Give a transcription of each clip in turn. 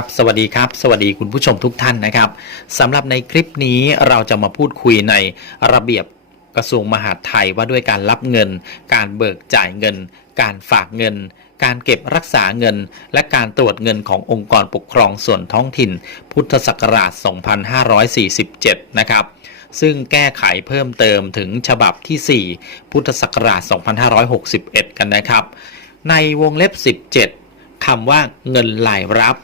ครับสวัสดีครับ สวัสดีคุณผู้ชมทุกท่านนะครับสำหรับในคลิปนี้เราจะมาพูดคุยในระเบียบกระทรวงมหาดไทยว่าด้วยการรับเงิน การเบิกจ่ายเงิน การฝากเงิน การเก็บรักษาเงิน และการตรวจเงินขององค์กรปกครองส่วนท้องถิ่น พุทธศักราช 2547 นะครับซึ่งแก้ไขเพิ่มเติมถึงฉบับที่ 4 พุทธศักราช 2561 กันนะครับ ในวงเล็บ 17คำว่าเงินรายรับ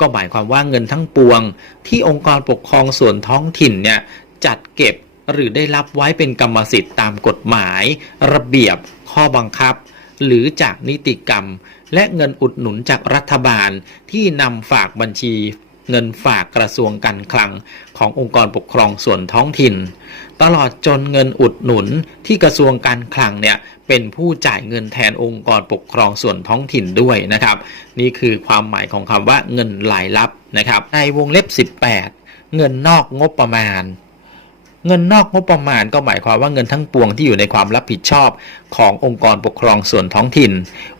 ก็หมายความว่าเงินทั้งปวง ที่องค์กรปกครองส่วนท้องถิ่นเนี่ยจัดเก็บหรือได้รับไว้เป็นกรรมสิทธิ์ตามกฎหมาย ระเบียบข้อบังคับ หรือจากนิติกรรม และเงินอุดหนุนจากรัฐบาลที่นำฝากบัญชี เงินฝากกระทรวงการคลังขององค์กรปกครองส่วนท้องถิ่น ตลอดจนเงินอุดหนุนที่กระทรวงการคลังเนี่ยเป็นผู้จ่ายเงินแทนองค์กรปกครองส่วนท้องถิ่นด้วยนะครับ นี่คือความหมายของคำว่าเงินรายรับนะครับในวงเล็บ 18 เงินนอกงบประมาณ เงินนอกงบประมาณก็หมายความว่าเงินทั้งปวงที่อยู่ในความรับผิดชอบขององค์กรปกครองส่วนท้องถิ่น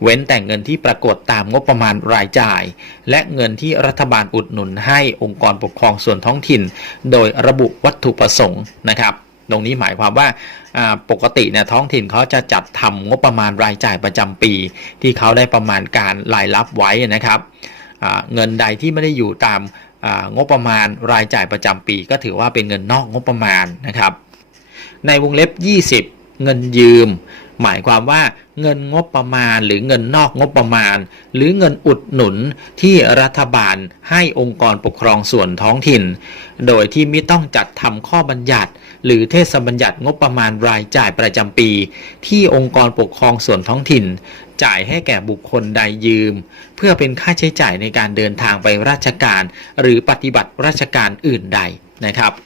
เว้นแต่เงินที่ปรากฏตามงบประมาณรายจ่าย และเงินที่รัฐบาลอุดหนุนให้องค์กรปกครองส่วนท้องถิ่น โดยระบุวัตถุประสงค์นะครับตรงนี้หมายความว่าปกติเนี่ยท้องถิ่นเขาจะจัดทำงบประมาณรายจ่ายประจำปี ที่เขาได้ประมาณการรายรับไว้นะครับเงินใดที่ไม่ได้อยู่ตาม งบประมาณรายจ่ายประจำปี ก็ถือว่าเป็นเงินนอกงบประมาณนะครับ ในวงเล็บ 20 เงินยืม หมายความว่าเงินงบประมาณหรือเงินนอกงบประมาณ หรือเงินอุดหนุนที่รัฐบาลให้องค์กรปกครองส่วนท้องถิ่น โดยที่ไม่ต้องจัดทำข้อบัญญัติ หรือเทศบัญญัติงบประมาณรายจ่ายประจำปี ที่องค์กรปกครองส่วนท้องถิ่น จ่ายให้แก่บุคคลใดยืม เพื่อเป็นค่าใช้จ่ายในการเดินทางไปราชการ หรือปฏิบัติราชการอื่นใดนะครับ